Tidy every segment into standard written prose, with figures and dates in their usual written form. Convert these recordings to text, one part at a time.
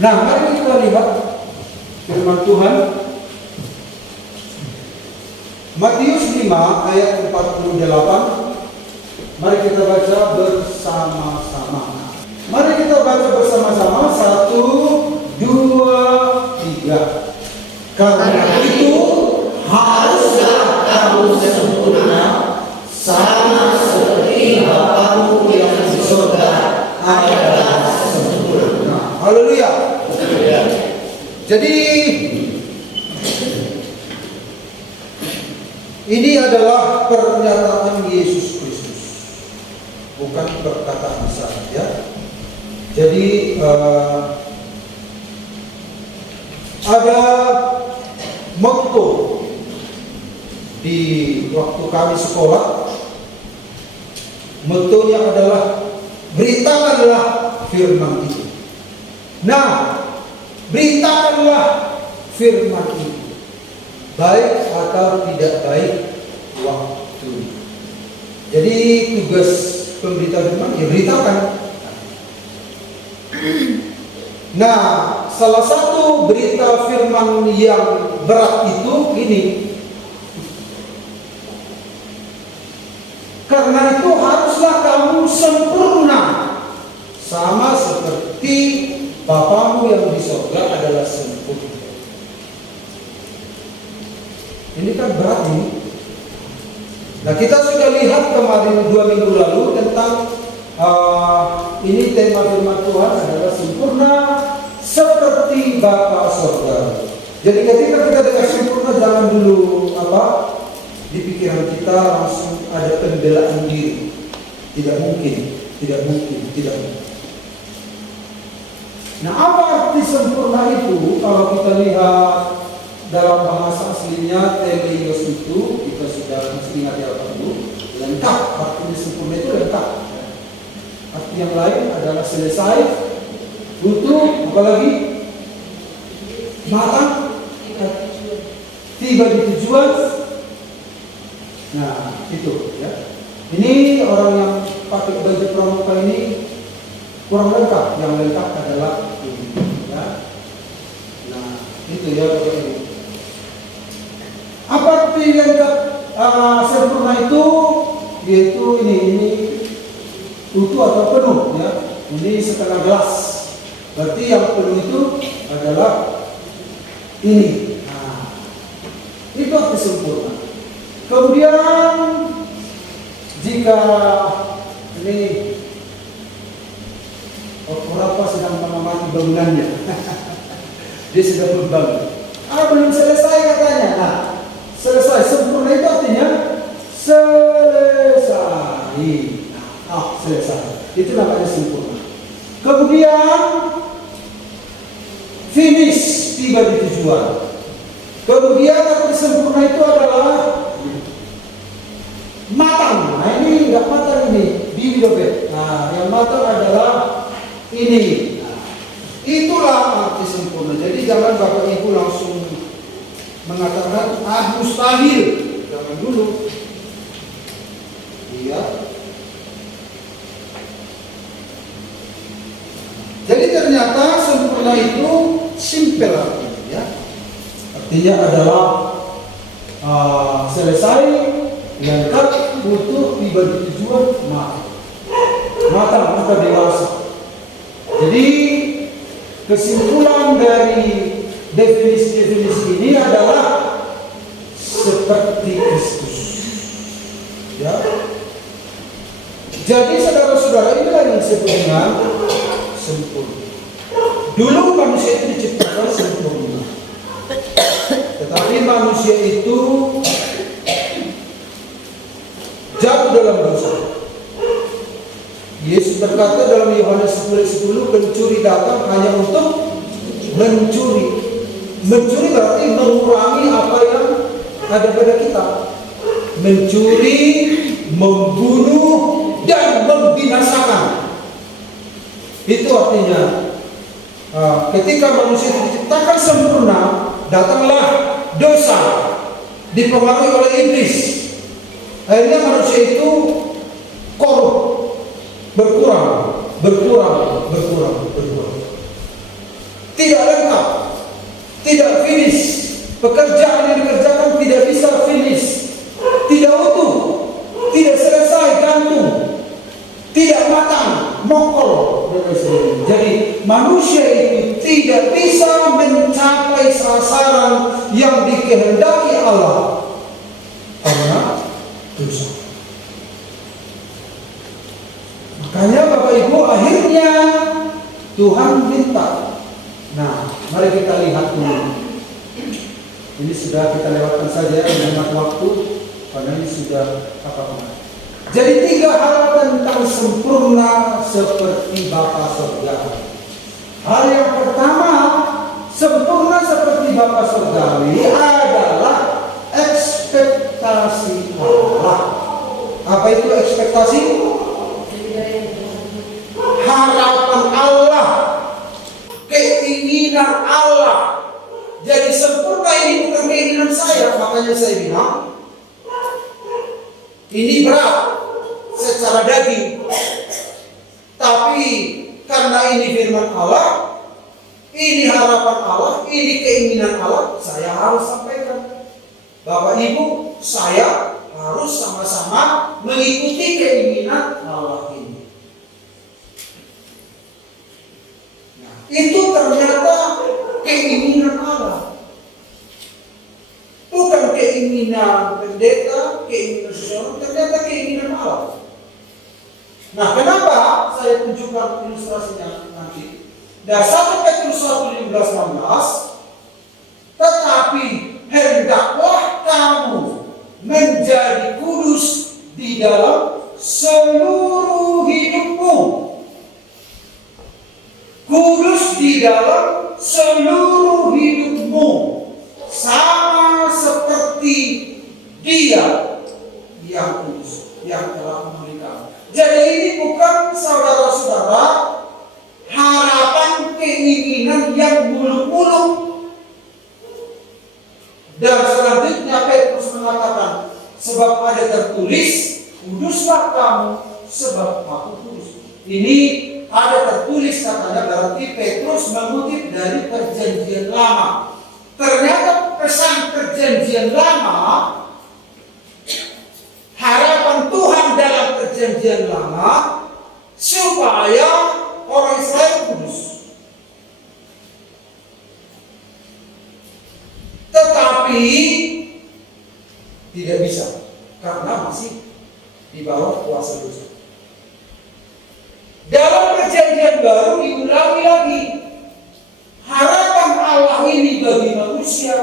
Nah, mari kita lihat firman Tuhan. Matius 5 ayat 48. Mari kita baca bersama-sama. Mari kita baca bersama-sama. 1, 2, 3. Karena itu haruslah kamu sempurna, sama seperti Bapamu yang di surga adalah sempurna. Haleluya. Jadi ini adalah pernyataan Yesus Kristus, bukan perkataan saya. Jadi ada motto di waktu kami sekolah. Mottonya adalah beritakanlah firman itu. Nah, beritakanlah firman itu, baik atau tidak baik waktu. Jadi tugas pemberita firman ya beritakan. Nah, salah satu berita firman yang berat itu ini. Karena itu haruslah kamu sempurna, sama seperti Bapamu yang di surga adalah sempurna. Ini kan berat ini. Nah, kita sudah lihat kemarin 2 minggu lalu tentang ini tema firman Tuhan adalah sempurna seperti Bapa surga. Jadi ketika kita dengar sempurna, jangan dulu di pikiran kita langsung ada pembelaan diri. Tidak mungkin. Nah, apa arti sempurna itu? Kalau kita lihat dalam bahasa aslinya teleios itu, kita sudah mesti ingat ya dulu, lengkap. Artinya sempurna itu lengkap. Arti yang lain adalah selesai, utuh, apalagi matang, tiba di tujuan. Nah, itu ya. Ini orang yang pakai baju pramuka ini kurang lengkap. Yang lengkap adalah ini ya. Nah, itu ya Bapak Ibu. Apa arti lengkap sempurna itu? Yaitu ini utuh atau penuh ya. Ini setengah gelas. Berarti yang penuh itu adalah ini. Nah, itu arti sempurna. Kemudian jika ini apa sedang mengamati bangunannya, dia sedang membangun. Belum selesai katanya. Nah, selesai, sempurna itu artinya selesai. Selesai. Itu namanya sempurna. Kemudian finish, tiba di tujuan. Kemudian arti sempurna itu adalah matang. Nah, ini enggak matang ini, bibit. Nah, yang matang adalah ini. Nah, itulah arti sempurna. Jadi jangan Bapak Ibu langsung mengatakan mustahil. Jangan dulu. Iya. Jadi ternyata sempurna itu simpel artinya ya. Artinya adalah selesai, lengkap, utuh, tiba di tujuan, matang, kita dewasa. Jadi kesimpulan dari definisi ini adalah seperti Kristus. Ya. Jadi saudara-saudara, inilah yang disebutnya sempurna. Dulu manusia itu diciptakan sempurna, tetapi manusia itu jatuh dalam dosa. Yesus berkata dalam Yohanes 10:10, pencuri datang hanya untuk mencuri. Mencuri berarti mengurangi apa yang ada pada kita. Mencuri, membunuh, dan membinasakan. Itu artinya ketika manusia diciptakan sempurna, datanglah dosa, dipengaruhi oleh iblis. Akhirnya manusia itu korup, berkurang. tidak lengkap, tidak finish. Pekerjaan yang dikerjakan tidak bisa finish, tidak utuh, tidak selesai, gantung, tidak matang, mokol, dan sebagainya. Jadi manusia itu tidak bisa mencapai sasaran yang dikehendaki Allah karena dosa. Makanya Bapak Ibu, akhirnya Tuhan minta. Nah, mari kita lihat dulu. Ini sudah kita lewatkan saja, menghemat waktu, karena ini sudah apa-apa. Jadi 3 hal tentang sempurna seperti Bapa Surgawi. Hal yang pertama, sempurna seperti Bapa Surgawi adalah ekspektasi Allah. Apa itu ekspektasi? Harapan Allah, keinginan Allah. Jadi sempurna ini bukan keinginan saya, makanya saya bilang ini berat secara daging. Tapi karena ini firman Allah, ini harapan Allah, ini keinginan Allah, saya harus sampaikan. Bapak Ibu, saya harus sama-sama mengikuti keinginan Allah ini. Nah, itu ternyata keinginan Allah, bukan keinginan pendeta, keinginan seseorang, ternyata keinginan Allah. Nah, kenapa saya tunjukkan ilustrasinya nanti? Dari 1 Petrus 1:15-16, tetapi hendaklah kamu menjadi kudus di dalam seluruh hidupmu. Kudus di dalam seluruh hidupmu, sama seperti Dia yang kudus, yang telah memilih kamu. Jadi ini bukan saudara-saudara harapan keinginan yang muluk-muluk. Dan selanjutnya Petrus mengatakan, sebab ada tertulis, kuduslah kamu sebab aku kudus. Ini ada tertulis katanya, berarti Petrus mengutip dari Perjanjian Lama. Ternyata pesan Perjanjian Lama, harapan Tuhan dalam Perjanjian Lama supaya orang Israel kudus. Tetapi tidak bisa karena masih di bawah kuasa dosa. Dalam Perjanjian Baru diulangi lagi, harapan Allah ini bagi manusia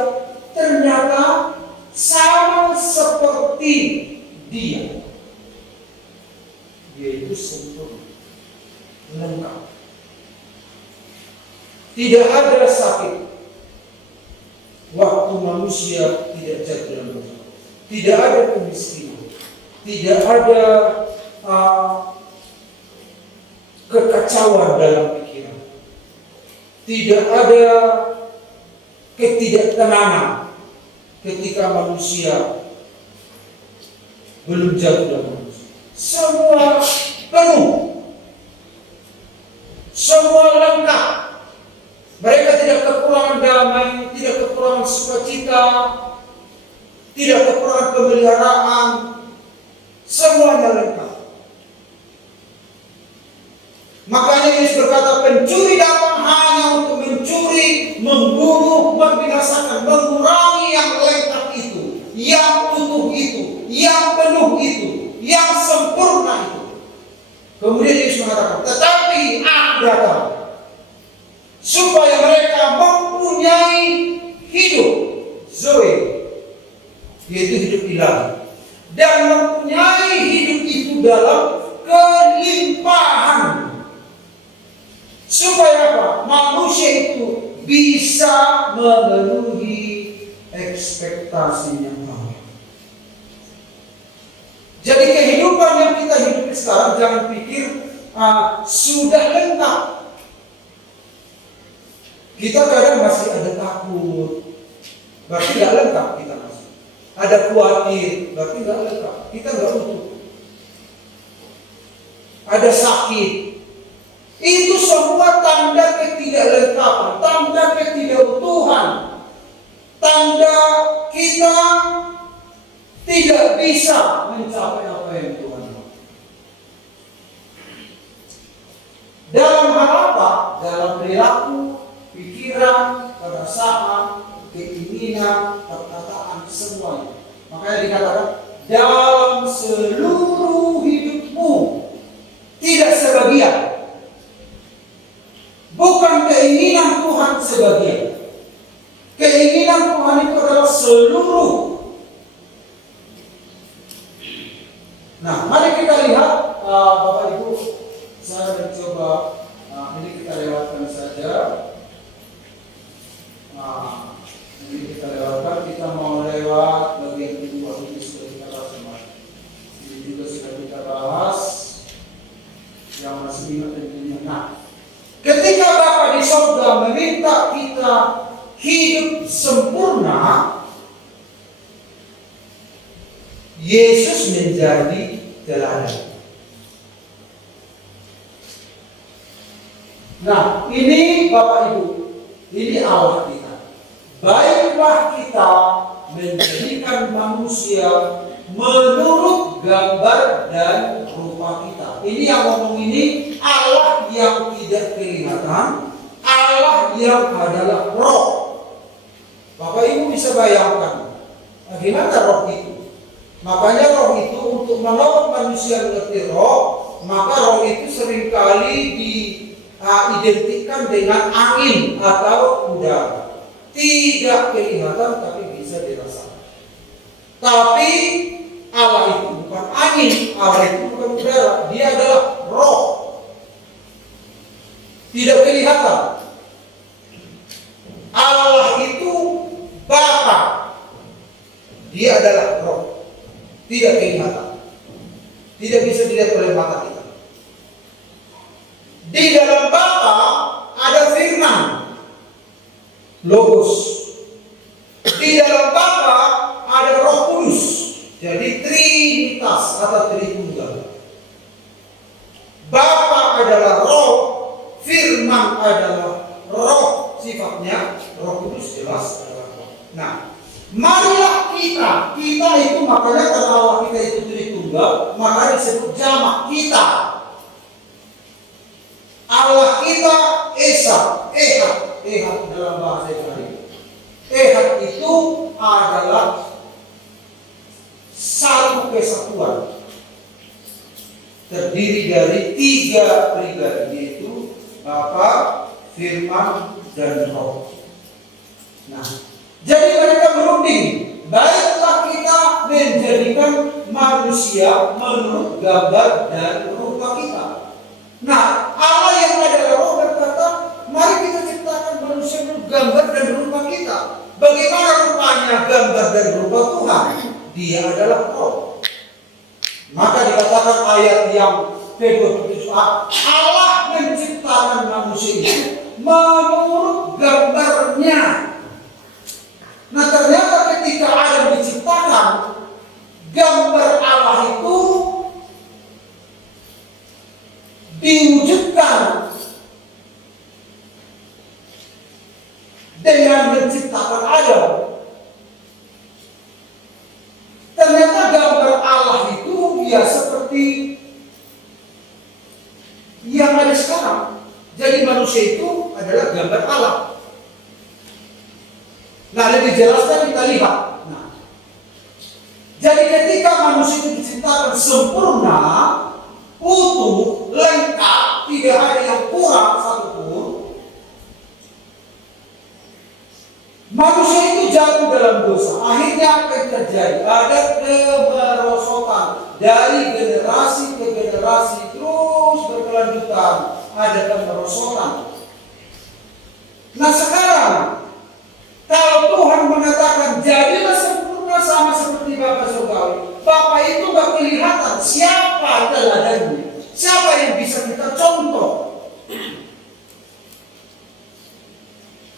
ternyata sama seperti Dia, yaitu sempurna, lengkap. Tidak ada sakit waktu manusia tidak jatuh dalam dosa. Tidak ada kemiskinan, tidak ada kekacauan dalam pikiran, tidak ada ketidaktenangan ketika manusia belum jatuh dalam dosa. Semua penuh, semua lengkap. Mereka tidak kekurangan damai, tidak kekurangan sukacita, tidak kekurangan pemeliharaan, semuanya lengkap. Makanya Yesus berkata, pencuri datang hanya untuk mencuri, membunuh, membinasakan, mengurangi yang lengkap itu, yang utuh itu, yang penuh itu, yang sempurna itu. Kemudian Yesus mengatakan, tetapi aku datang supaya mereka mempunyai hidup Zoe, yaitu hidup ilahi, dan mempunyai hidup itu dalam kelimpahan. Supaya apa? Manusia itu bisa memenuhi ekspektasinya Allah. Jadi kehidupan yang kita hidupi sekarang, jangan pikir sudah lengkap. Kita kadang masih ada takut, berarti tidak lengkap kita masih. Ada khawatir, berarti tidak lengkap. Kita nggak utuh. Ada sakit. Itu semua tanda ketidaklengkapan, tanda tidak bisa mencapai apa yang Tuhan mau. Dalam hal apa? Dalam perilaku, pikiran, perasaan, keinginan, perkataan, semuanya. Makanya dikatakan dalam seluruh hidupmu, tidak sebagian. Bukan keinginan Tuhan sebagian. Keinginan Tuhan itu adalah seluruh. Nah, mari kita lihat, Bapak Ibu, saya mencoba, ini kita lewatkan saja. Ini kita lewatkan, kita mau lewat bagian kedua, ini sudah kita bahas kemarin. Ini juga sudah kita bahas, yang masih ingat tentunya. Nah, ketika Bapa di surga meminta kita hidup sempurna, Yesus menjadi teladan. Nah, ini Bapak Ibu, ini Allah kita. Baiklah kita menjadikan manusia menurut gambar dan rupa kita. Ini yang ngomong ini Allah yang tidak kelihatan, Allah yang adalah roh. Bapak Ibu bisa bayangkan bagaimana roh itu. Makanya roh itu untuk menolong manusia mengerti roh, maka roh itu seringkali diidentikan dengan angin atau udara. Tidak kelihatan tapi bisa dirasakan. Tapi Allah itu bukan angin, Allah itu bukan udara, dia adalah roh. Tidak kelihatan. Allah itu Bapa. Dia adalah roh. Tidak kelihatan. Tidak bisa dilihat oleh mata kita. Di dalam Bapa ada firman, Logos. Di dalam Bapa ada Roh Kudus. Jadi Trinitas atau Tritunggal. Bapa adalah roh, firman adalah roh, sifatnya Roh Kudus jelas adalah roh. Nah, marilah kita itu makanya karena Allah kita itu Tritunggal, maka disebut jamak kita. Allah kita Esa, Ehad dalam bahasa Ibrani. Ehad itu adalah satu kesatuan, terdiri dari 3 pribadi, yaitu Bapa, Firman, dan Roh. Nah, jadi mereka berunding, baiklah kita menjadikan manusia menurut gambar dan rupa kita. Nah, Allah yang adalah roh berkata, mari kita ciptakan manusia menurut gambar dan rupa kita. Bagaimana rupanya gambar dan rupa Tuhan? Dia adalah roh. Maka dikatakan ayat yang ke-27a, Allah menciptakan manusia itu menurut gambarnya. Nah, ternyata ketika Adam diciptakan, gambar Allah itu diwujudkan dengan menciptakan Adam. Ternyata gambar Allah itu ya seperti yang ada sekarang. Jadi manusia itu adalah gambar Allah. Nah, lebih jelasnya kita lihat. Nah, jadi ketika manusia itu diciptakan sempurna, utuh, lengkap, tidak ada yang kurang satupun, manusia itu jatuh dalam dosa. Akhirnya apa yang terjadi? Ada kemerosotan dari generasi ke generasi, terus berkelanjutan. Ada kemerosotan. Nah, sekarang kalau Tuhan mengatakan jadilah sempurna sama seperti Bapa surgawi, Bapa itu gak kelihatan. Siapa teladannya? Siapa yang bisa kita contoh?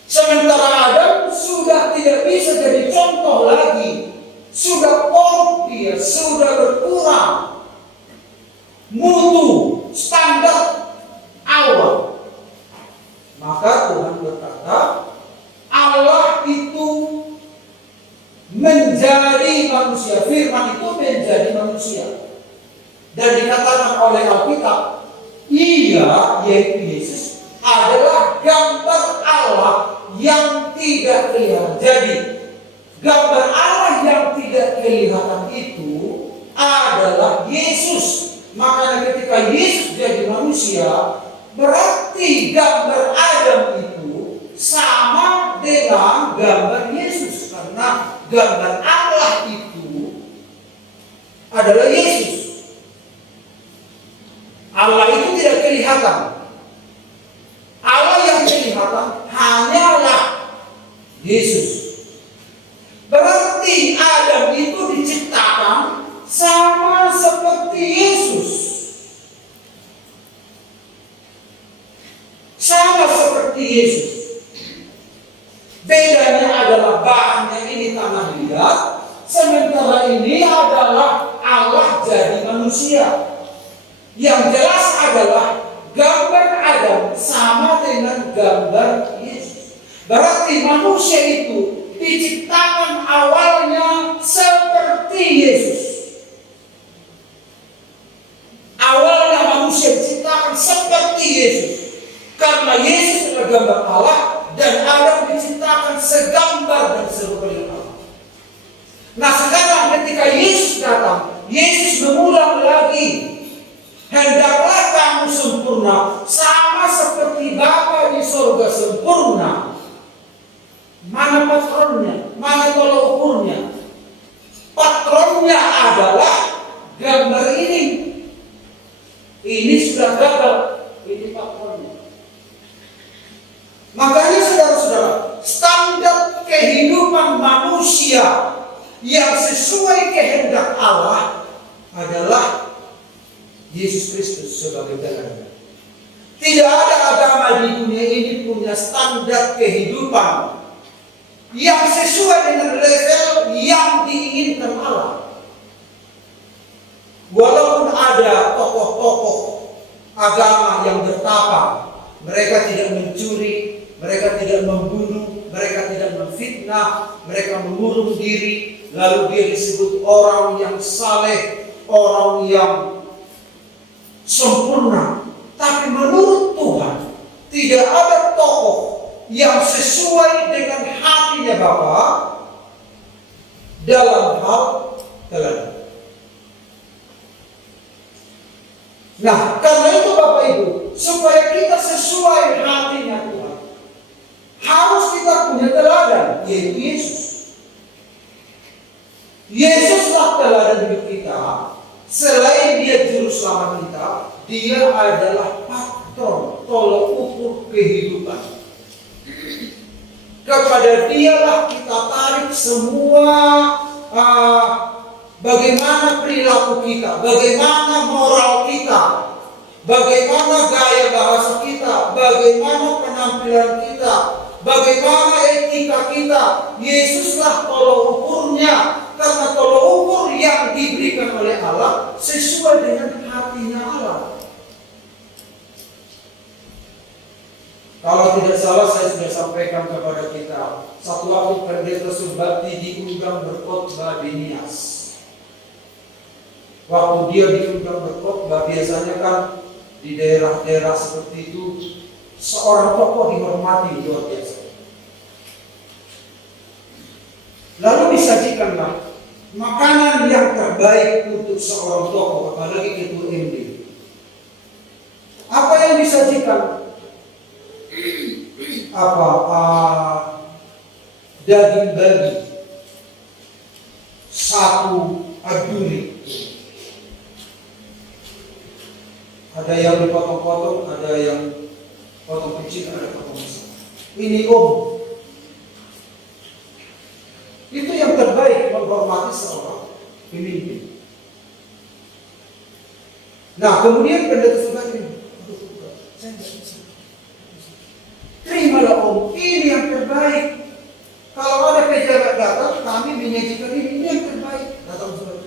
Sementara Adam sudah tidak bisa jadi contoh lagi. Sudah korup dia, sudah berkurang mutu, standar awal. Maka Tuhan berkata, Allah itu menjadi manusia, firman jadi manusia. Dan dikatakan oleh Alkitab, Ia, yaitu Yesus, adalah gambar Allah yang tidak kelihatan. Jadi, gambar Allah yang tidak kelihatan itu adalah Yesus. Makanya ketika Yesus jadi manusia, berarti gambar Adam itu sama dengan gambar Yesus. Karena gambar Allah itu adalah Yesus. Allah itu tidak kelihatan. Allah yang kelihatan hanyalah Yesus. Berarti Adam itu diciptakan sama seperti Yesus. Sama seperti Yesus. Bedanya adalah bahannya ini tanah liat, sementara ini adalah Allah jadi manusia. Yang jelas adalah gambar Adam sama dengan gambar Yesus. Berarti manusia itu diciptakan awalnya seperti Yesus. Awalnya manusia diciptakan seperti Yesus. Karena Yesus adalah gambar Allah dan Adam diciptakan segambar dan serupa dengan Allah. Nah sekarang ketika Yesus datang, Yesus mengulang lagi. Hendaklah kamu sempurna sama seperti Bapa di surga sempurna. Mana patronnya? Mana tolak ukurnya? Patronnya adalah gambar ini. Ini sudah gagal. Ini patronnya. Makanya saudara-saudara, standar kehidupan manusia yang sesuai kehendak Allah adalah Yesus Kristus sebagai teladan. Tidak ada agama di dunia ini punya standar kehidupan yang sesuai dengan level yang diinginkan Allah. Walaupun ada tokoh-tokoh agama yang bertapa, mereka tidak mencuri, mereka tidak membunuh, mereka tidak memfitnah, mereka mengurung diri, lalu dia disebut orang yang saleh, orang yang sempurna. Tapi menurut Tuhan tidak ada tokoh yang sesuai dengan hatinya Bapa dalam hal teladan. Nah, karena itu Bapak Ibu, supaya kita sesuai hatinya Tuhan, harus kita punya teladan, yaitu Yesus. Yesuslah teladan hidup kita. Selain dia juru selamat kita, dia adalah patron, tolak ukur kehidupan. Kepada dialah kita tarik semua bagaimana perilaku kita, bagaimana moral kita, bagaimana gaya bahasa kita, bagaimana penampilan kita, bagaimana etika kita. Yesuslah tolak ukurnya. Karena tolak ukur yang diberikan oleh Allah sesuai dengan hatinya Allah. Kalau tidak salah saya sudah sampaikan kepada kita, satu waktu pendeta Subakti diundang berkhotbah di Nias. Waktu dia diundang berkhotbah, biasanya kan di daerah-daerah seperti itu seorang tokoh dihormati luar biasa. Lalu disajikanlah makanan yang terbaik untuk seorang tokoh, apalagi ketua MD. Apa yang disajikan? Daging babi, satu aduri. Ada yang dipotong-potong, ada yang potong kecil, ada potong besar. Ini itu yang terbaik menghormati seorang pemimpin. Nah, kemudian pendeta Subakti, saya tidak bisa. Terimalah ini yang terbaik. Kalau ada pejabat datang, kami menyajikan ini yang terbaik. Datang sudah.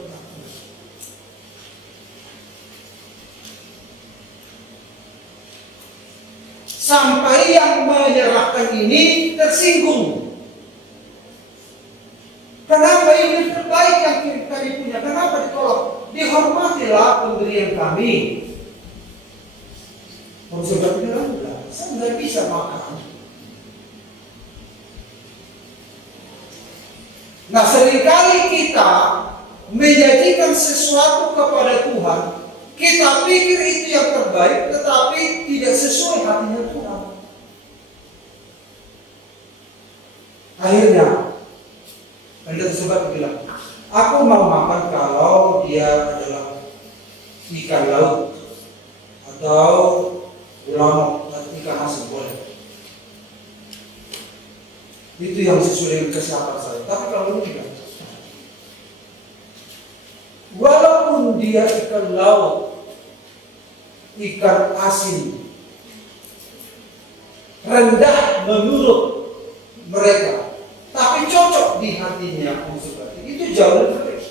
Sampai yang menyerahkan ini tersinggung. Kenapa ini terbaik? terbaik yang kami punya. Kenapa ditolak? Dihormatilah pemberian kami. Kalau saudara bilang, saya nggak bisa makan. Nah, seringkali kita menjanjikan sesuatu kepada Tuhan, kita pikir itu yang terbaik, tetapi tidak sesuai hatinya Tuhan. Akhirnya, ada seseorang bilang, aku mau makan kalau dia adalah ikan laut atau ulamok dan ikan asin boleh. Itu yang sesuai dengan kesehatan saya. Tapi kalau ini tidak, walaupun dia ikan laut, ikan asin, rendah menurut mereka, tapi cocok di hatinya itu jauh lebih baik.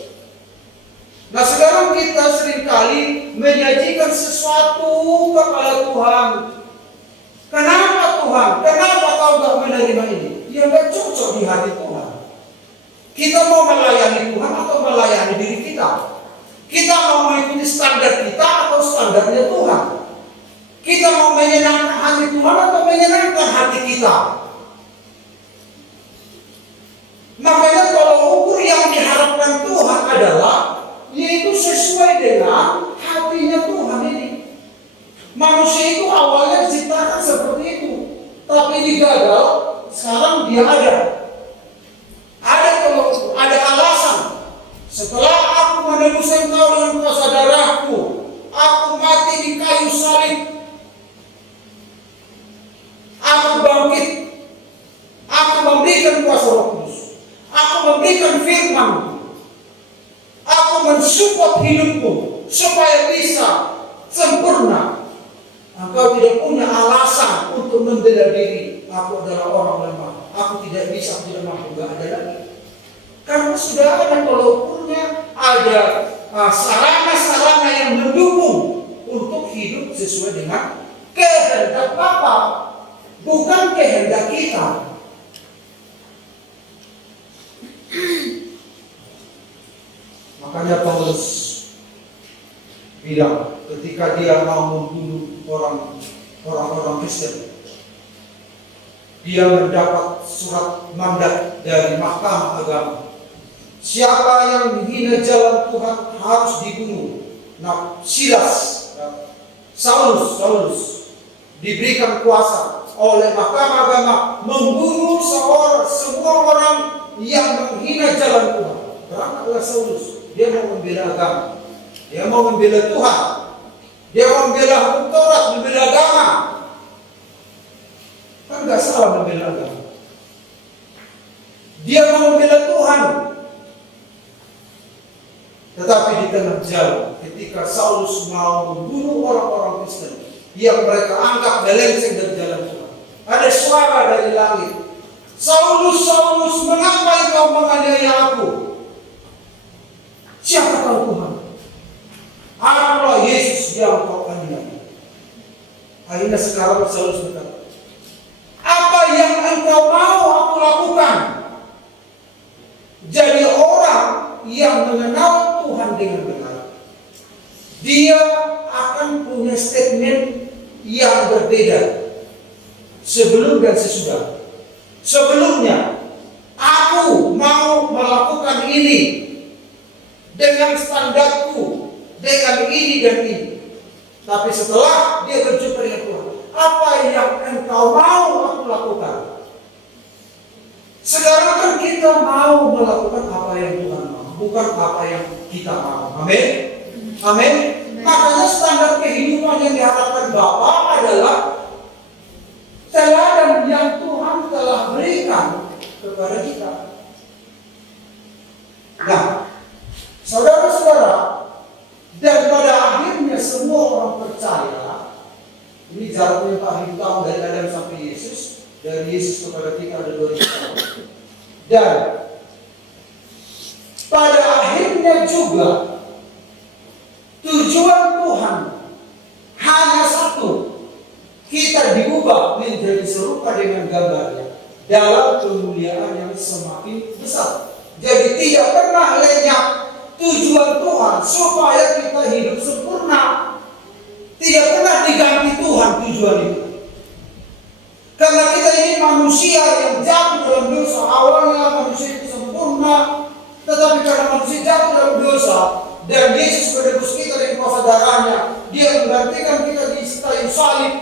Nah, sekarang kita seringkali menyajikan sesuatu kepada Tuhan. Kenapa Tuhan? Kenapa kau tidak menerima ini? Ya nggak cocok di hati Tuhan. Kita mau melayani Tuhan atau melayani diri kita? Kita mau mengikuti standar kita atau standarnya Tuhan? Kita mau menyenangkan hati Tuhan atau menyenangkan hati kita? Makanya kalau ukur yang diharapkan Tuhan adalah yaitu sesuai dengan hatinya Tuhan ini. Manusia itu awalnya diciptakan seperti itu, tapi ini gagal. Sekarang dia ada alasan. Setelah aku menebus engkau dengan kuasa darahku, aku mati di kayu salib, aku bangkit, aku memberikan kuasa Roh Kudus, aku memberikan firman, aku mensupport hidupmu supaya bisa sempurna. Engkau tidak punya alasan untuk membela diri. Aku adalah orang lemah, aku tidak bisa, tidak mampu, tidak ada lagi. Karena sudah ada kalau ukurnya, ada sarana-sarana yang mendukung untuk hidup sesuai dengan kehendak Bapa, bukan kehendak kita. Makanya Paulus bilang ketika dia mau membunuh orang-orang Kristen, dia mendapat surat mandat dari Mahkamah Agama. Siapa yang menghina jalan Tuhan harus dibunuh. Nah, Saulus diberikan kuasa oleh Mahkamah Agama membunuh semua orang yang menghina jalan Tuhan. Berangkatlah Saulus, dia mau membela agama, dia mau membela Tuhan, dia mau membela hukum Taurat, membela agama. Kan gak salah membela agama. Dia mau membela Tuhan. Tetapi di tengah jalan, ketika Saulus mau membunuh orang-orang Kristen yang mereka anggap melenceng dari jalan Tuhan, ada suara dari langit, Saulus, Saulus, mengapa engkau menganiaya aku? Siapa kau Tuhan? Akulah Yesus yang kau aniaya. Akhirnya sekarang Saulus berkata, apa yang engkau mau aku lakukan? Jadi orang yang mengenal Tuhan dengan benar, dia akan punya statement yang berbeda sebelum dan sesudah. Sebelumnya, aku mau melakukan ini dengan standarku, dengan ini dan ini. Tapi setelah dia berjumpa dengan Tuhan, apa yang engkau mau aku lakukan? Sekarang kan kita mau melakukan apa yang Tuhan mau, bukan apa yang kita mau. Amin. Amin. Makanya standar kehidupan yang diharapkan Bapa adalah teladan yang Tuhan telah berikan kepada kita. Nah, saudara-saudara, dan pada akhirnya semua orang percaya. Ini jaraknya tak tahun dari Adam sampai Yesus. Dari Yesus kepada kita ada 2000 tahun. Dan pada akhirnya juga tujuan Tuhan hanya satu. Kita diubah menjadi serupa dengan gambarnya dalam kemuliaan yang semakin besar. Jadi tidak pernah lenyap tujuan Tuhan supaya kita hidup sempurna. Tidak pernah diganti Tuhan tujuan itu. Karena kita ini manusia yang jatuh dalam dosa. Awalnya manusia itu sempurna, tetapi karena manusia jatuh dalam dosa dan Yesus menebus kita dengan kuasa darahnya, Dia menggantikan kita di kayu salib.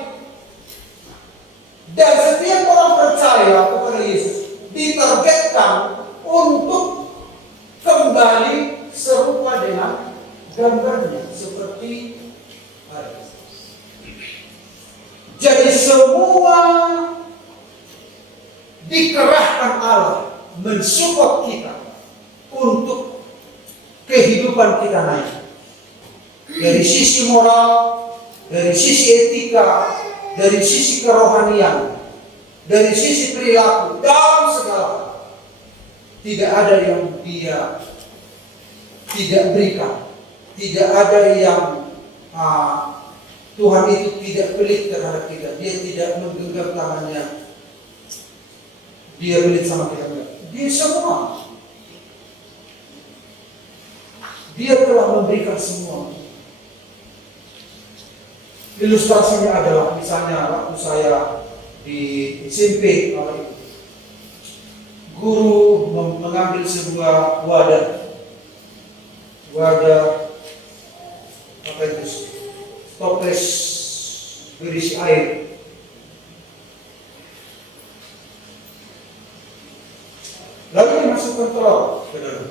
Dan setiap orang percaya kepada Yesus ditargetkan untuk kembali serupa dengan gambarnya seperti Adam. Jadi semua dikerahkan Allah mensupport kita untuk kehidupan kita naik. Dari sisi moral, dari sisi etika, dari sisi kerohanian, dari sisi perilaku, dalam segala. Tidak ada yang Dia tidak berikan. Tidak ada yang Tuhan itu tidak pelit terhadap kita. Dia tidak menggenggam tangannya. Dia pelit sama kita. Dia semua. Dia telah memberikan semua. Ilustrasinya adalah misalnya waktu saya di SMP, guru mengambil sebuah wadah apa itu, toples berisi air. Lalu dimasukkan telur ke dalam.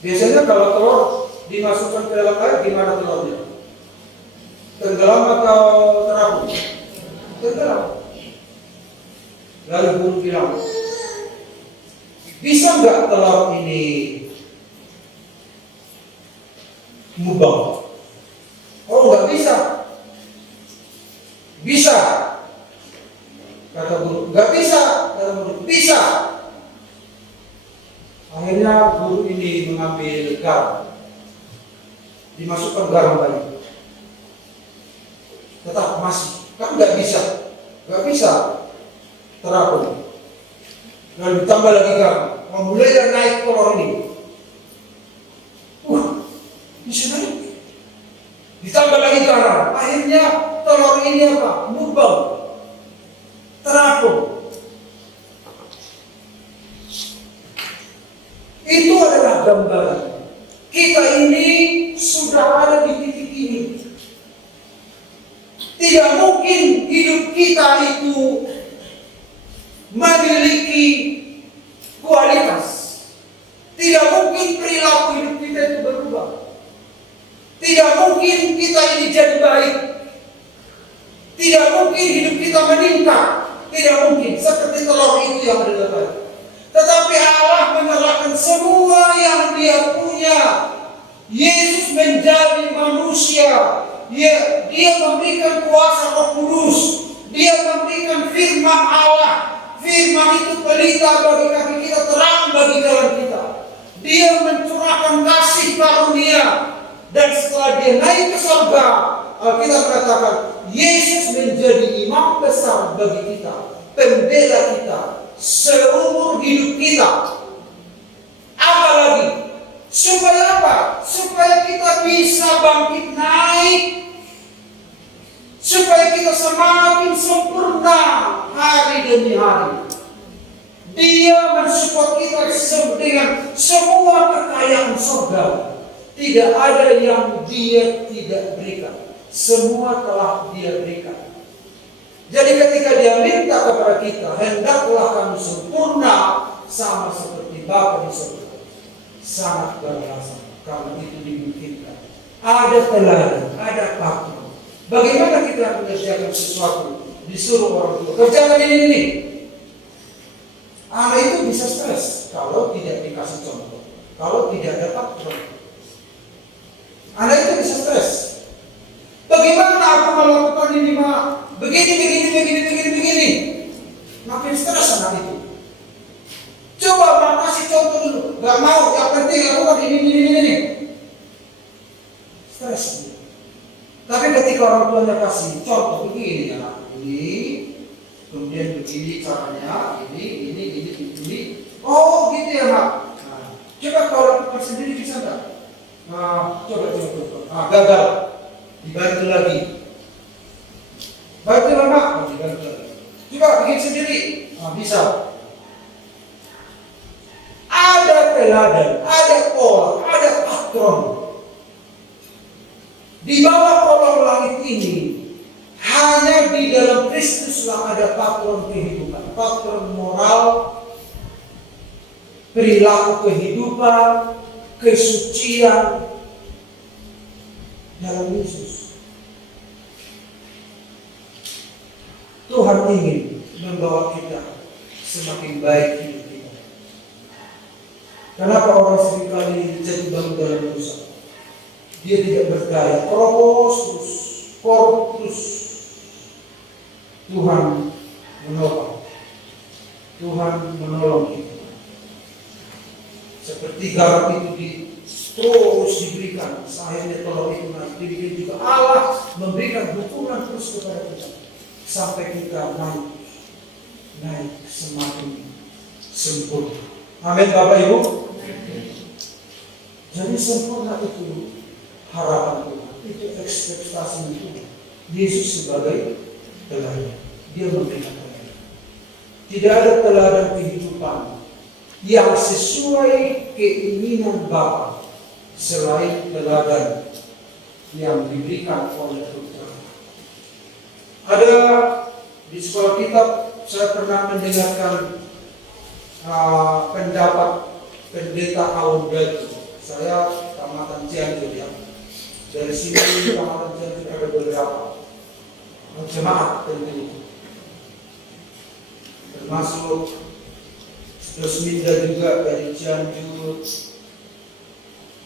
Biasanya kalau telur dimasukkan ke dalam air, gimana telurnya? Tenggelam atau terapung? Tenggelam. Lalu guru bilang, bisa nggak telur ini mubang? Oh, nggak bisa. Bisa, kata guru. Nggak bisa, kata guru. Bisa. Akhirnya guru ini mengambil garam, dimasukkan garam lagi. Tetap masih, kan nggak bisa terapung. Lalu ditambah lagi garam, mulai naik telur ini. Bisa naik. Ditambah lagi garam, akhirnya telur ini apa? Mubang, terapung. Itu adalah gambaran. Kita ini sudah ada di titik ini. Tidak mungkin hidup kita itu memiliki kualitas. Tidak mungkin perilaku hidup kita itu berubah. Tidak mungkin kita ini jadi baik. Tidak mungkin hidup kita meningkat. Tidak mungkin seperti telur itu yang ada tadi. Tetapi Allah menyerahkan semua yang Dia punya. Yesus menjadi manusia. Dia memberikan kuasa Roh Kudus. Dia memberikan firman Allah. Firman itu pelita bagi kaki kita, terang bagi jalan kita. Dia mencurahkan kasih karunia. Dan setelah Dia naik ke surga, kita katakan Yesus menjadi imam besar bagi kita, pembela kita seumur hidup kita. Apalagi supaya apa? Supaya kita bisa bangkit naik, supaya kita semakin sempurna hari demi hari. Dia mensupport kita dengan semua kekayaan surga. Tidak ada yang Dia tidak berikan. Semua telah Dia berikan. Jadi ketika Dia minta kepada kita, hendaklah kamu sempurna sama seperti Bapa di surga. Sangat beralasan kalau itu dimungkinkan. Ada teladan, ada pakem. Bagaimana kita mengerjakan sesuatu? Disuruh orang tua, kerjakan ini. Anak itu bisa stres kalau tidak dikasih contoh, kalau tidak ada pakem. Anak itu bisa stres. Bagaimana aku melakukan ini, Mak? Begini. Makin stres anak itu. Coba Mak kasih contoh dulu. Gak mau, yang penting aku kan ini. Stres dia. Tapi ketika orang tuanya kasih contoh begini, anak ini, kemudian begini caranya, ini. Oh gitu ya Mak. Nah, sendiri bisa nggak? Coba. Gagal. Dibantu lagi. Bantu lama, dibantu lagi. Coba bikin sendiri. Bisa. Ada teladan, ada pola, ada patron. Di bawah kolong langit ini, hanya di dalam Kristuslah ada patron kehidupan, patron moral, perilaku kehidupan, kesucian dalam Yesus. Tuhan ingin membawa kita semakin baik hidup kita. Kenapa orang seringkali jatuh bangun dalam dosa? Dia tidak berdaya, koruptus. Tuhan menolong. Tuhan menolong kita. Seperti garam itu terus diberikan, akhirnya tolong itu nanti diberikan juga. Allah memberikan dukungan terus kepada kita sampai kita naik semakin sempurna. Amin, Bapak Ibu. Jadi sempurna itu harapan Tuhan, itu ekspektasi Tuhan. Yesus sebagai teladan, Dia memberikan teladan. Tidak ada teladan kehidupan yang sesuai keinginan Bapa selain teladan yang diberikan oleh Tuhan. Ada di sekolah kitab saya pernah mendengarkan pendapat pendeta Audatu. Saya tamatan Cianjur ya. Dari sini tamatan Cianjur ada beberapa jemaat tentunya, termasuk Resminda juga dari Cianjur,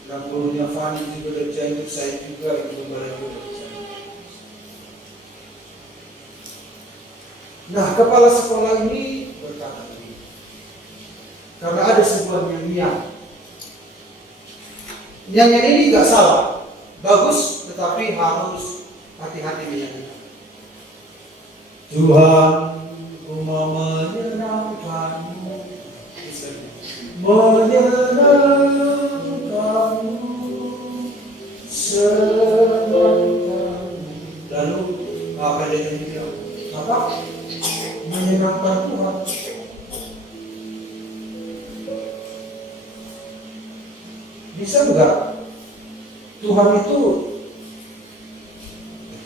dan gurunya Fani juga dari Cianjur, saya juga yang kembali dari Cianjur. Nah, kepala sekolah ini berkata begini, karena ada sebuah nyanyian ini nggak salah, bagus, tetapi harus hati-hati menyanyikan. Tuhan, ku mau menyenangkanmu, senangkanmu. Lalu apa dia bilang? Apa? Menyenangkan Tuhan. Bisa enggak Tuhan itu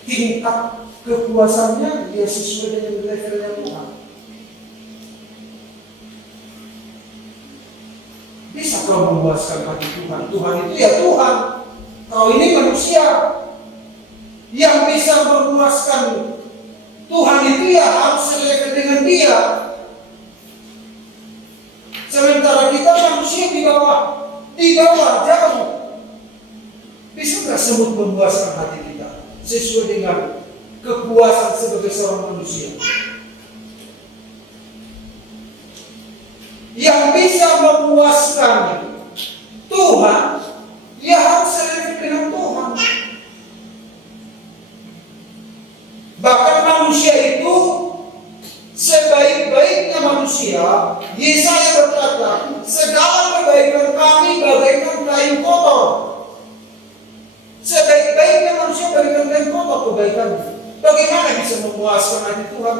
tingkat kepuasannya dia sesuai dengan levelnya Tuhan? Bisa kau memuaskan hati Tuhan? Tuhan itu ya Tuhan. Kau ini manusia. Yang bisa memuaskan Tuhan itu ya harus selevel dengan Dia. Sementara kita manusia di bawah jauh. Bisa nggak semut memuaskan hati kita sesuai dengan kepuasan sebagai seorang manusia? Yang bisa memuaskan Tuhan, ya harus selevel dengan Tuhan. Bahkan manusia itu sebaik-baiknya manusia, Yesaya berkata, segala kebaikan kami bagaikan kain kotor. Sebaik-baiknya manusia bagaikan kain kotor kebaikannya. Bagaimana bisa memuaskan hati Tuhan?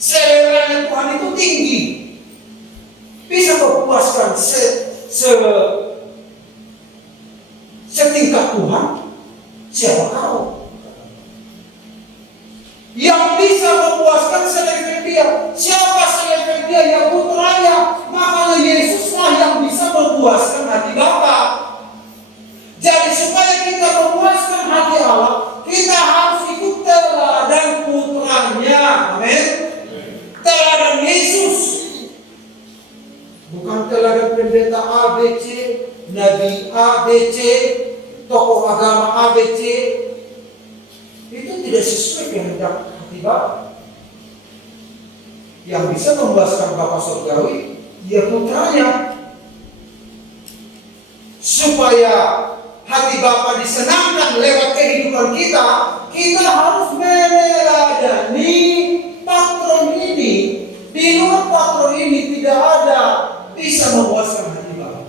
Seleranya Tuhan itu tinggi. Bisa memuaskan setingkat Tuhan? Siapa kau? Yang bisa memuaskan selevel Dia. Siapa selevel Dia? Ya putranya. Makanya Yesuslah yang bisa memuaskan hati Bapa. Jadi supaya kita memuaskan hati Allah, kita harus ikut teladan putranya. Amin. Teladan Yesus. Bukan teladan pendeta ABC, Nabi ABC, tokoh agama ABC. Itu tidak sesuai kehendak hati Bapa. Yang bisa memuaskan Bapa surgawi, ya putranya. Supaya hati Bapa disenangkan lewat kehidupan kita, kita harus meneladani patron ini. Di luar patron ini tidak ada bisa memuaskan hati Bapa.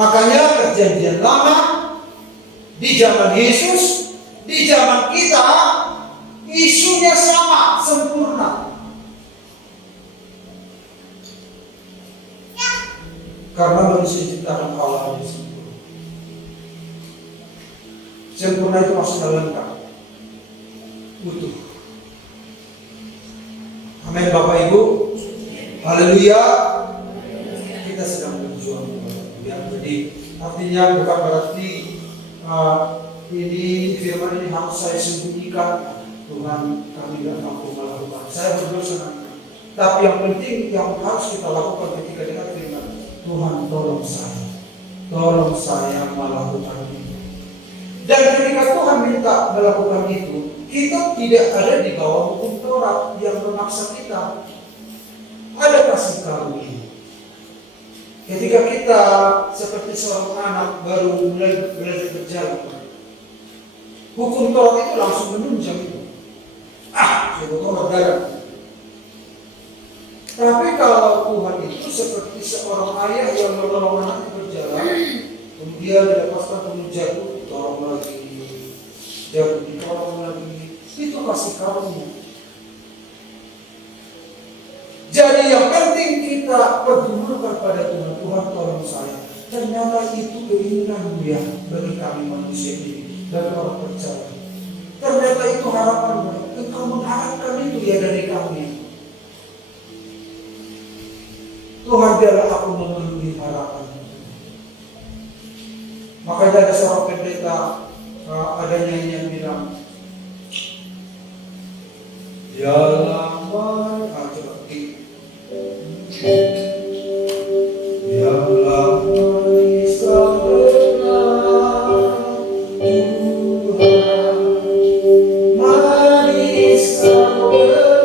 Makanya perjanjian lama di zaman Yesus, di zaman kita, isunya sama, sempurna. Karena manusia diciptakan Allah yang sempurna. Sempurna itu maksudnya lengkap, utuh. Amin Bapak Ibu. Haleluya. Kita sedang berjuang. Ya, jadi artinya bukan berarti ini firman ini harus saya sembunyikan. Tuhan, kami tidak mampu melakukan. Saya berdosa. Tapi yang penting yang harus kita lakukan ketika dengar firman, Tuhan tolong saya melakukan itu. Dan ketika Tuhan minta melakukan itu, kita tidak ada di bawah hukum Taurat yang memaksa kita. Ada kasih karunia. Ketika kita seperti seorang anak baru mulai belajar berjalan, hukum Taurat itu langsung menunjang itu. Coba dalam. Tapi kalau Tuhan itu seperti seorang ayah yang menolong anak berjalan, kemudian dilepaskan kemudian jatuh, ditolong lagi, jatuh ditolong lagi, itu kasih karunia. Jadi yang penting kita pergumulan pada Tuhan, Tuhan tolong saya. Ternyata itu keinginanmu ya bagi kami manusia ini, dari orang percaya. Ternyata itu harapanmu. Engkau mengharapkan itu ya dari kami. Tuhan biarlah aku memenuhi harapan. Makanya ada seorang pendeta, ada nyanyi yang bilang, Dialah Dialah manis benar Tuhan, manis benar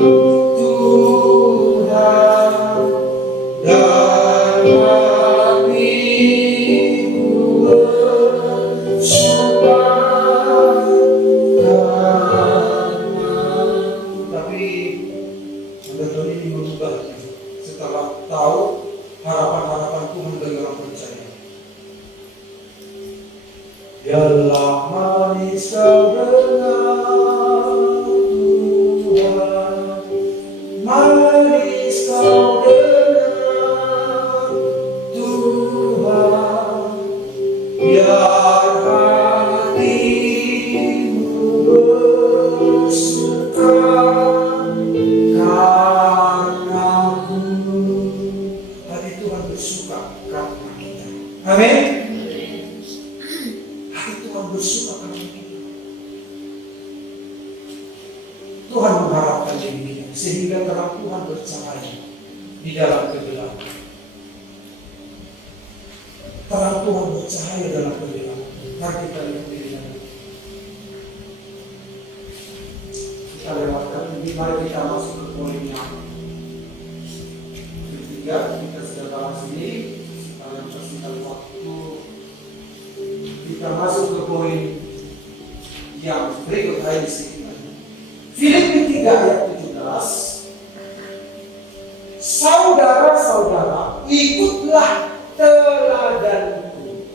Tuhan, dan hatiku bersuka karena. Tapi Tuhan ini berubah setelah tahu harapan-harapan Tuhan bagi orang percaya. Dialah manis kebenaran Tuhan, manis kau dengar Tuhan, biar hatimu bersuka karena-Ku. Hati Tuhan bersuka karena kita. Amin. Hati Tuhan bersuka karena kita. Tuhan mengharapkan dirinya sehingga terang Tuhan bercahaya di dalam kegelapan. Terang Tuhan bercahaya dalam kegelapan. Mari kita lihat dirinya. Kita lewatkan ini, mari kita masuk ke poin yang ketiga. Kita sudah bahas ini, kalian persingkat waktu. Kita masuk ke poin yang berikut ayat ini. Filipi 3 ayat 17. Saudara-saudara, ikutlah teladanku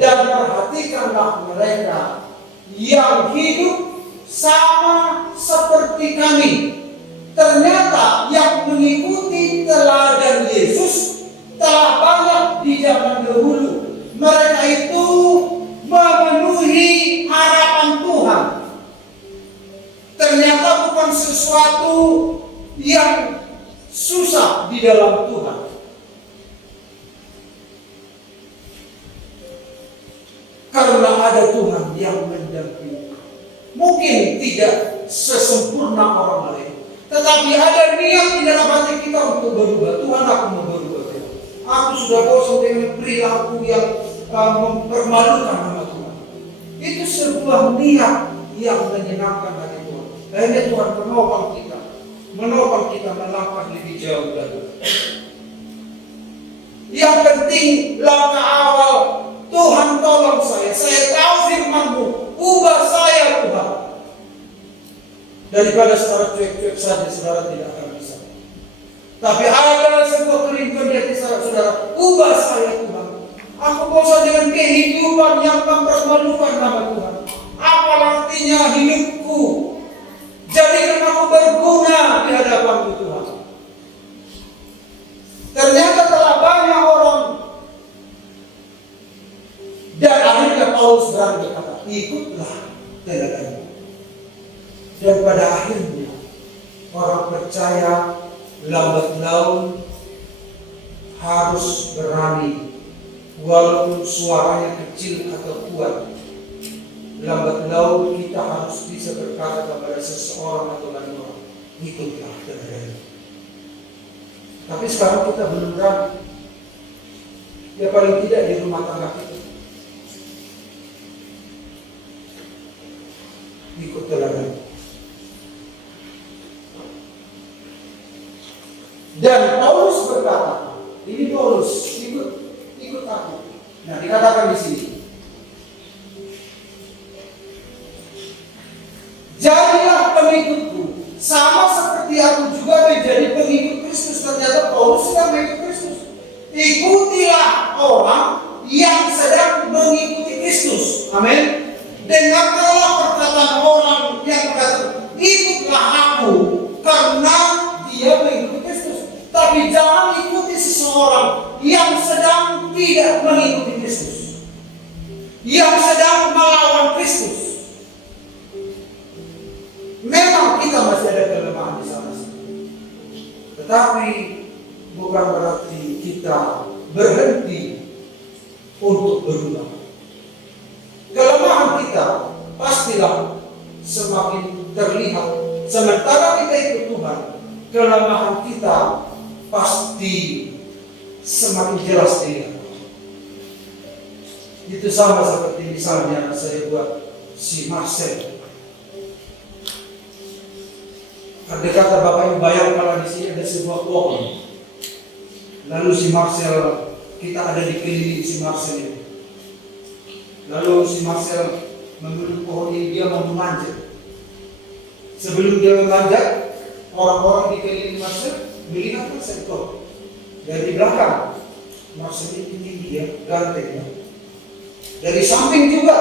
dan perhatikanlah mereka yang hidup sama seperti kami. Ternyata yang mengikuti teladan Yesus telah banyak di zaman dahulu. Mereka itu memenuhi harapan Tuhan. Ternyata bukan sesuatu yang susah di dalam Tuhan. Karena ada Tuhan yang mendampingi. Mungkin tidak sesempurna orang lain, tetapi ada niat di dalam hati kita untuk berubah. Tuhan, aku mau berubah. Aku sudah bosan dengan perilaku yang mempermalukan nama Tuhan. Itu sebuah niat yang menyenangkan hati Tuhan. Akhirnya Tuhan menopang kita melangkah lebih jauh lagi. Yang penting langkah awal, Tuhan tolong saya tahu firman-Mu, ubah saya Tuhan. Daripada saudara cuek-cuek saja, saudara tidak akan bisa. Tapi ada sebuah kerinduan di hati saudara, ubah saya Tuhan. Aku bosan dengan kehidupan yang mempermalukan nama Tuhan. Apa artinya hidupku? Jadikan aku berguna di hadapan Tuhan. Ternyata telah banyak orang. Dan akhirnya Paulus berani berkata, ikutlah teladaku. Dan pada akhirnya orang percaya lambat laun harus berani, walaupun suaranya kecil atau kuat. Lambat laun kita harus bisa berkata kepada seseorang atau lain orang, ikutlah teladaku. Tapi sekarang kita belum berani. Ya paling tidak di rumah tangga kita. Ikut teladaku. Dan Paulus berkata, ini Paulus, ikut aku. Nah, dikatakan di sini, jadilah pengikutku, sama seperti aku juga menjadi pengikut Kristus. Ternyata Paulus sedang mengikut Kristus. Ikutilah orang yang sedang mengikuti Kristus. Amin. Dengarkanlah perkataan orang yang berkata, ikutlah aku, karena dia mengikuti Kristus. Tapi jangan ikuti seseorang yang sedang tidak mengikuti Kristus, yang sedang melawan Kristus. Memang kita masih ada kelemahan di sana, tetapi bukan berarti kita berhenti untuk berubah. Kelemahan kita pastilah semakin terlihat sementara kita ikut Tuhan. Kelemahan kita pasti semakin jelas dilihat. Itu sama seperti misalnya saya buat si Marcel. Ada kata Bapak Ibu bayangkan di sini ada sebuah pohon. Lalu si Marcel, kita ada di keliling si Marcel ini. Lalu si Marcel menurut pohon ini dia mau memanjat. Sebelum dia memanjat, orang-orang di keliling Marcel melihat Marcel kok dari belakang. Marcel ini tinggi dia, ganteng. Dari samping juga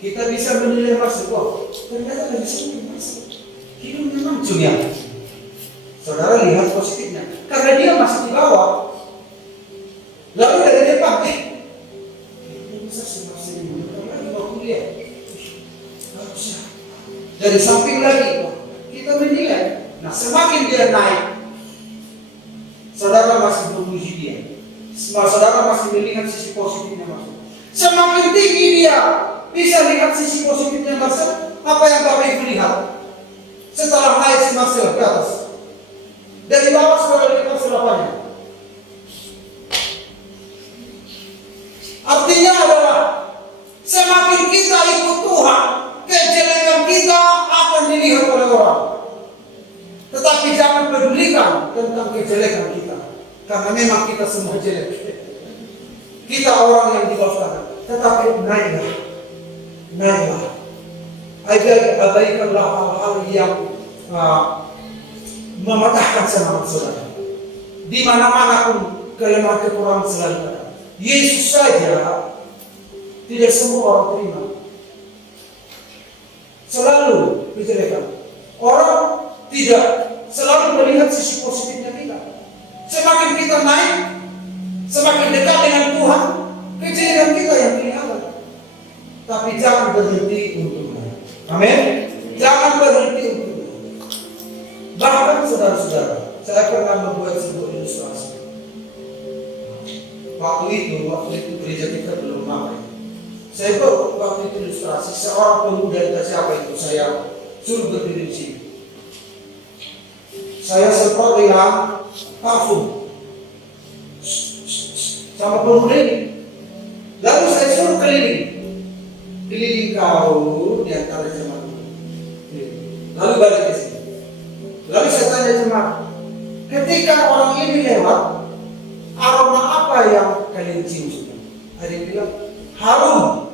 kita bisa menilai Marcel kok. Ternyata dari samping Marcel hidungnya mancung ya. Saudara lihat positifnya, karena dia masih di bawah. Lalu dari depan, bisa si Marcel ini lagi mau kuliah. Dari samping lagi kita menilai. Nah, semakin dia naik, saudara masih memuji dia. Saudara masih melihat sisi positifnya Marcel. Semakin tinggi dia bisa lihat sisi positifnya Marcel. Apa yang Bapak Ibu lihat setelah naik si Marcel ke atas? Dari bawah saudara lihat Marcel apanya? Artinya adalah semakin kita ikut Tuhan, kejelekan kita akan dilihat oleh orang. Tetapi jangan pedulikan tentang kejelekan kita, karena memang kita semua jelek. Kita orang yang didoakan, tetapi naiklah. Abaikanlah hal-hal yang mematahkan semangat saudara. Di mana-mana pun kelemahan kekurangan selalu ada. Yesus saja tidak semua orang terima. Selalu kejelekan. Orang tidak selalu melihat sisi positifnya kita. Semakin kita naik, semakin dekat dengan Tuhan, kejelekan kita yang kelihatan. Tapi jangan berhenti untuk naik. Amin. Jangan berhenti untuk naik. Bahkan saudara-saudara, saya pernah membuat sebuah ilustrasi. Waktu itu gereja kita belum ramai. Saya buat waktu itu ilustrasi, seorang pemuda entah siapa itu, saya suruh berdiri di sini. Saya semprot dengan parfum sama pemuda ini. Lalu saya suruh keliling kau di antara jemaat. Lalu balik ke sini. Lalu saya tanya jemaat, ketika orang ini lewat, aroma apa yang kalian cium? Ada yang bilang harum.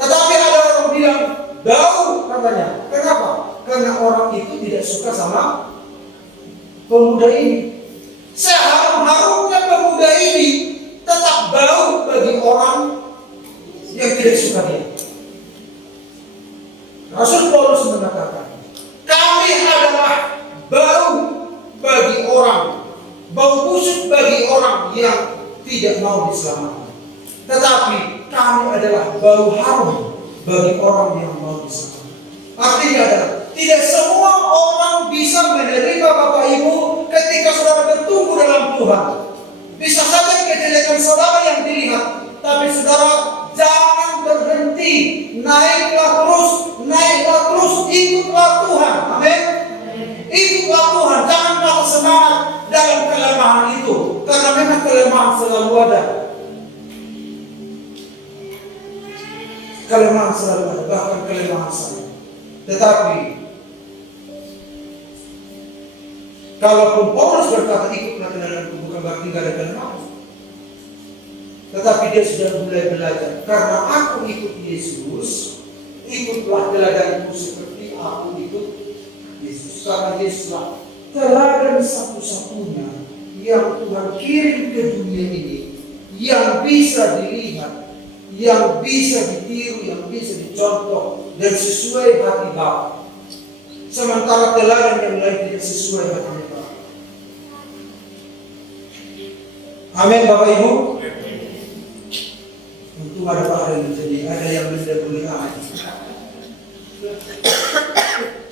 Tetapi ada orang bilang bau katanya. Kenapa? Karena orang itu suka sama pemuda ini. Seharum-harumnya pemuda ini tetap bau bagi orang yang tidak suka dia. Rasul Paulus mengatakan, kami adalah bau bagi orang, bau busuk bagi orang yang tidak mau diselamatkan. Tetapi kami adalah bau harum bagi orang yang mau diselamatkan. Artinya adalah tidak semua orang bisa menerima Bapak Ibu ketika saudara bertumbuh dalam Tuhan. Bisa saja kejelekan saudara yang dilihat, tapi saudara jangan berhenti, naiklah terus, ikutlah Tuhan. Amin. Ikutlah Tuhan, jangan patah semangat dalam kelemahan itu, karena memang kelemahan selalu ada. Kelemahan selalu ada, bahkan kelemahan selalu. Tetapi kalaupun Paulus berkata ikutlah teladanku, bukan berarti tidak ada kelemahan. Tetapi dia sudah mulai belajar, karena aku ikut Yesus, ikutlah teladanku seperti aku ikut Yesus. Karena Yesuslah teladan satu-satunya yang Tuhan kirim ke dunia ini, yang bisa dilihat, yang bisa ditiru, yang bisa dicontoh dan sesuai hati Bapa. Sementara teladan yang lain tidak sesuai hati Bapa. Amin Bapak Ibu. Untung ada pahala jadi ada yang mendahului amin.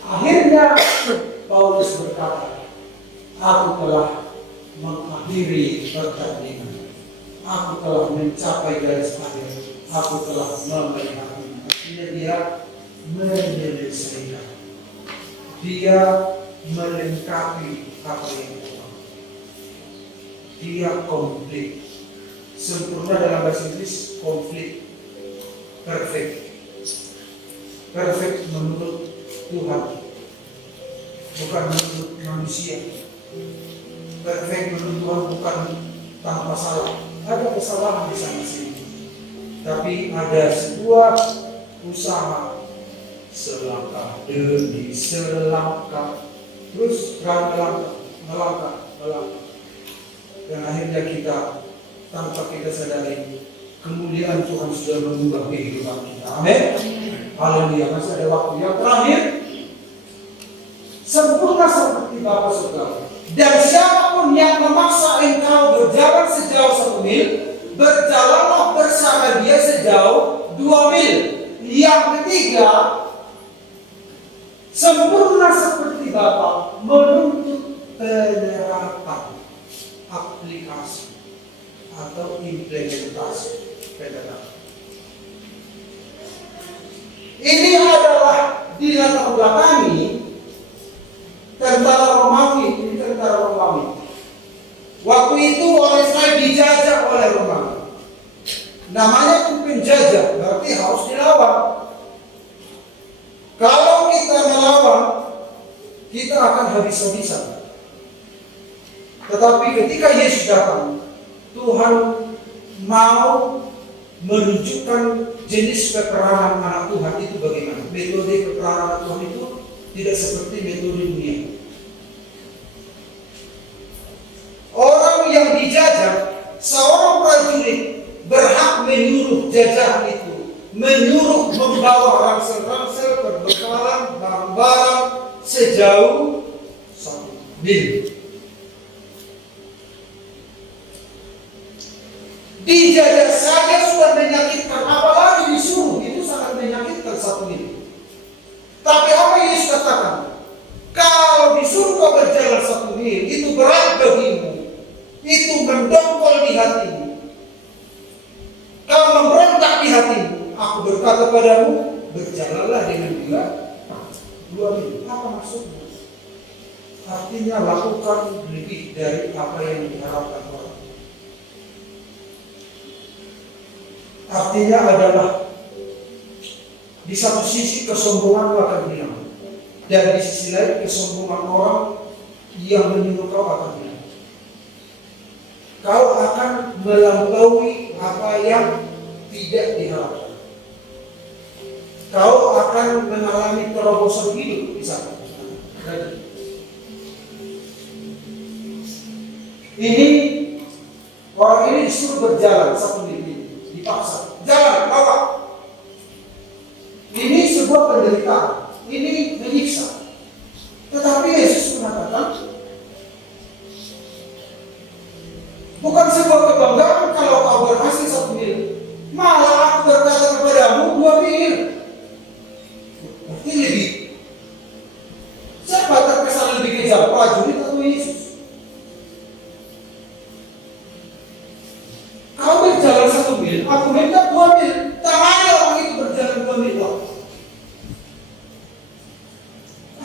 Akhirnya Paulus berkata, aku telah mengakhiri pertandingan, aku telah mencapai garis akhir, aku telah memelihara. Artinya dia menyelesaikan, dia melengkapi apa yang kurang, dia komplit. Sempurna dalam bahasa Inggris, komplit, perfect. Perfect menurut Tuhan, bukan menurut manusia. Perfect menurut Tuhan bukan tanpa salah. Ada kesalahan di sana sini, tapi ada sebuah usaha selangkah demi selangkah, terus melangkah, dan akhirnya kita tanpa kita sadari kemuliaan Tuhan sudah mengubah kehidupan kita. Amin. Haleluya. Masih ada waktu yang terakhir. Sempurna seperti Bapa Surgawi. Dan siapapun yang memaksa engkau berjalan sejauh 1 mil, berjalanlah bersama dia sejauh 2 mil. Yang ketiga, sempurna seperti Bapa menuntut penerapan, aplikasi atau implementasi penerapan. Ini adalah di latar belakangi tentara Romawi. Ini tentara Romawi. Waktu itu oleh Israel dijajah oleh Romawi. Namanya itu penjajah, berarti harus dilawan. Kalau kita melawan, kita akan habis-habisan. Tetapi ketika Yesus datang, Tuhan mau menunjukkan jenis peperangan anak Tuhan itu bagaimana. Metode peperangan anak Tuhan itu tidak seperti metode dunia. Orang yang dijajah, seorang prajurit berhak menyuruh jajahan itu, menyuruh membawa ransel-ransel, perbekalan, barang-barang sejauh 1 mil. Dijajah saja sudah menyakitkan, apalagi disuruh, itu sangat menyakitkan 1 mil. Tapi apa Yesus katakan? Kalau disuruh kau berjalan 1 mil, itu berat bagimu, itu mendongkol di hatimu. Kalau memberontak di hatimu, aku berkata padamu, berjalanlah dengan 2 mil. Apa maksudnya? Artinya lakukan lebih dari apa yang diharapkan orang. Artinya adalah di satu sisi kesombongan akan hilang, dan di sisi lain kesombongan orang yang menyuruh kau akan hilang. Kau akan melampaui apa yang tidak diharapkan. Kau akan mengalami terobosan hidup di sana. Ini orang ini disuruh berjalan 1 mil, dipaksa jalan bawa. Ini sebuah penderitaan, ini menyiksa. Tetapi Yesus mengatakan, bukan sebuah kebanggaan kalau kau berhasil 1 mil, malah aku berkata kepadamu 2 mil. Berarti lebih. Siapa terkesan lebih kejam, prajurit atau Yesus? Kau berjalan 1 mil, aku minta 2 mil. Tak ada orang itu berjalan 2 mil.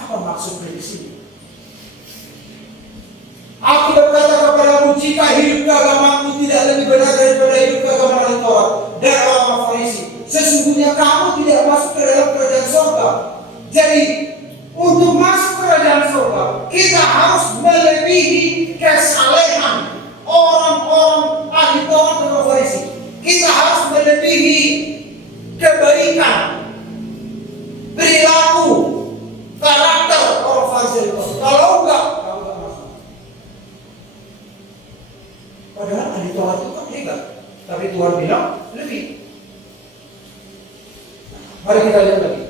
Apa maksudnya di sini? Aku berkata kepadamu, jika hidup keagamaanmu tidak lebih benar daripada hidup keagamaan Taurat dan orang Farisi, sesungguhnya kamu tidak masuk ke dalam kerajaan surga. Jadi, untuk masuk ke kerajaan surga, kita harus melebihi kesalehan orang-orang ahli Taurat dan orang Farisi. Kita harus melebihi kebaikan, perilaku, karakter orang Farisi. Kalau enggak, padahal ahli Taurat itu kan hebat, tapi Tuhan bilang lebih. Mari kita lihat lagi.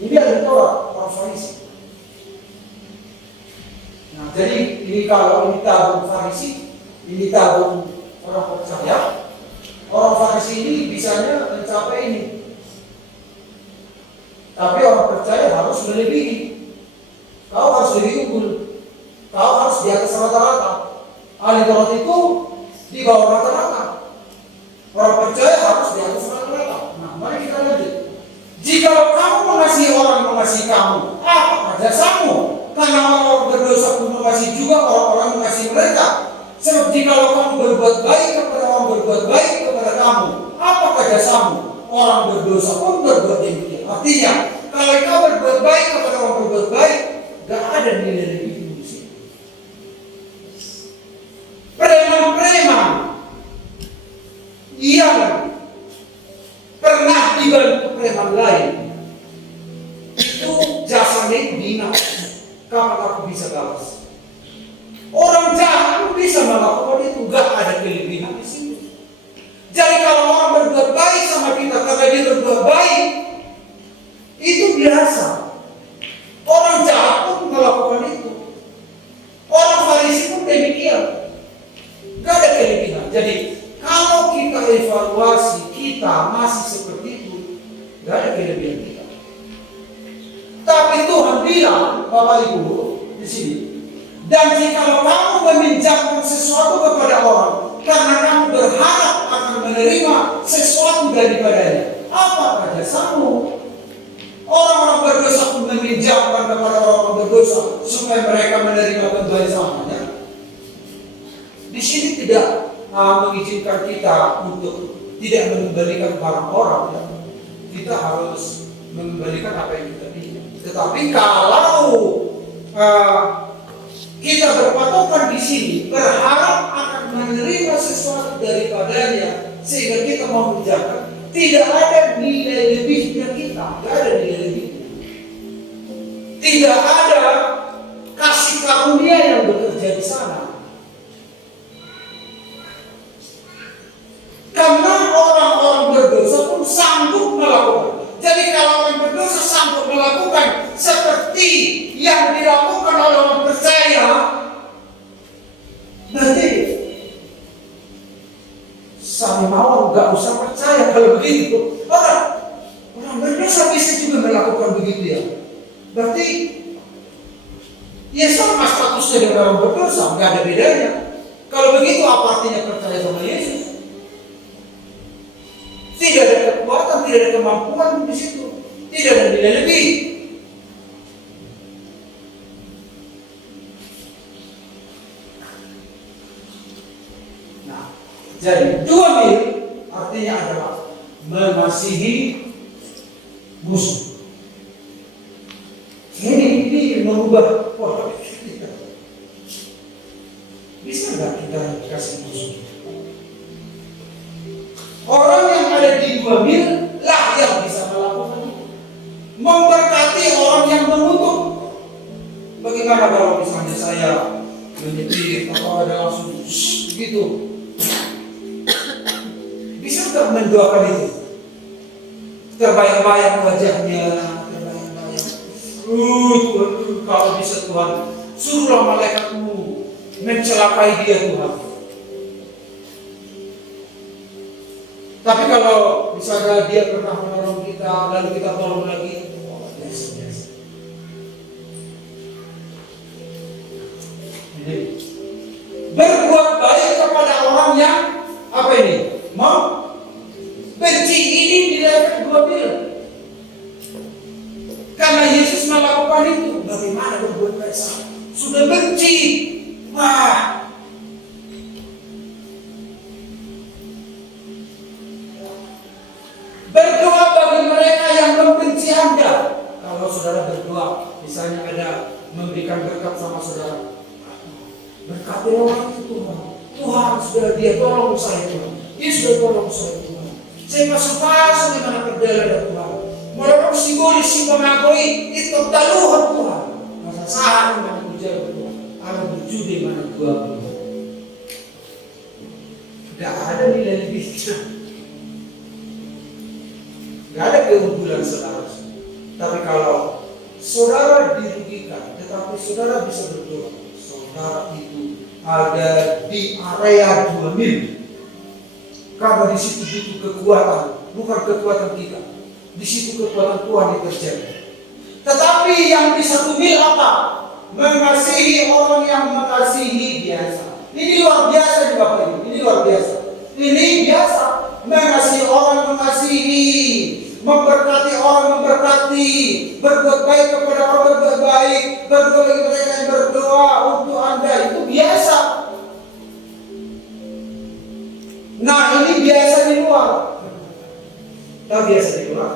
Ini ahli Taurat, orang Farisi. Nah, jadi ini kalau ini tabung Farisi, ini tabung orang percaya. Orang Farisi ini bisanya mencapai ini. Tapi orang percaya harus melebihi. Kau harus lebih unggul. Kau harus di atas rata-rata. Ahli Taurat itu di bawah rata-rata. Orang percaya harus di atas rata-rata. Nah, mari kita lanjut. Jika kamu mengasihi orang mengasihi kamu, apa jasamu? Karena orang berdosa pun mengasihi juga orang-orang mengasihi mereka. Sebab jika kamu berbuat baik kepada orang berbuat baik kepada kamu, apakah jasamu? Orang berdosa pun berbuat demikian. Artinya, kalau kau berbuat baik kepada orang berbuat baik, gak ada nilai lebih di sini. Preman-preman yang pernah dibantu preman lain, itu jasanya dinas. Kapan aku bisa balas? Orang jahat pun bisa melakukan itu, gak ada kelebihan di sini. Jadi kalau orang berbuat baik sama kita karena dia berbuat baik, itu biasa. Orang jahat pun melakukan itu. Orang Farisi pun demikian. Gak ada kelebihan. Jadi kalau kita evaluasi kita masih seperti itu, gak ada kelebihan kita. Tapi Tuhan bilang, Bapak Ibu di sini, dan jika kamu meminjamkan sesuatu kepada orang karena kamu berharap akan menerima sesuatu daripadanya, apakah jasamu? Orang-orang berdosa pun meminjamkan kepada orang-orang berdosa supaya mereka menerima kebaikannya. Di sini tidak mengizinkan kita untuk tidak memberikan barang orang, ya. Kita harus memberikan apa yang kita pilih. Tetapi kalau kita berpatokan di sini berharap akan menerima sesuatu daripadanya sehingga kita mau menjaga, tidak ada nilai lebihnya kita, tidak ada nilai lebihnya. Tidak ada kasih karunia yang bekerja di sana. Karena orang-orang berdosa pun sanggup melakukan. Jadi kalau orang berdosa sanggup melakukan seperti yang dilakukan oleh orang percaya, berarti saya mau nggak usah percaya kalau begitu. Orang berdosa bisa juga melakukan begitu, ya. Berarti ya sama statusnya dengan orang berdosa, nggak ada bedanya. Kalau begitu apa artinya percaya sama Yesus? Tidak ada kekuatan, tidak ada kemampuan di situ, tidak ada nilai lebih. Nah, jadi 2 mil artinya adalah mengasihi musuh. Ini mengubah pola pikir kita. Bisa nggak kita kasih musuh? Orang yang ada di 2 mil lah yang bisa melakukan itu. Memberkati orang yang mengutuk. Bagaimana kalau misalnya saya menyetir, atau ada langsung gitu. Bisa nggak mendoakan itu? Terbayang-bayang wajahnya, terbayang-bayang. Tuhan, kalau bisa Tuhan, suruhlah malaikatmu mencelakai dia Tuhan. Tapi kalau misalnya dia pernah menolong kita, lalu kita tolong lagi, biasa-biasa. Jadi, berbuat baik kepada orang yang apa ini? Mau benci, ini tidak dua-dua. Karena Yesus melakukan itu, bagaimana berbuat baik? Sudah benci, wah. Berdoa bagi mereka yang membenci Anda. Kalau saudara berdoa, misalnya ada memberikan berkat sama saudara, berkati orang itu Tuhan. Tuhan sudah dia tolong saya Tuhan. Dia sudah tolong saya Tuhan. Saya masuk pasang di mana berdala dan Tuhan. Walaupun simbolis si mengakui itu taluhan Tuhan. Masa saat mana ujar Tuhan. Ada berjudi mana Tuhan. Tidak ada nilai lebihnya. Tidak ada keunggulan saudara. Tapi kalau saudara dirugikan, tetapi saudara bisa berdoa, saudara itu ada di area 2 mil. Karena di situ butuh kekuatan, bukan kekuatan kita. Di situ kekuatan Tuhan yang terjadi. Tetapi yang di 1 mil apa? Mengasihi orang yang mengasihi biasa. Ini luar biasa di Bapak Ibu. Ini luar biasa. Ini biasa. Mengasihi orang mengasihi, memberkati orang memberkati, berbuat baik kepada orang berbuat baik, berdoa bagi mereka yang berdoa untuk Anda, itu biasa. Nah, ini biasa di luar. Tahu biasa di luar?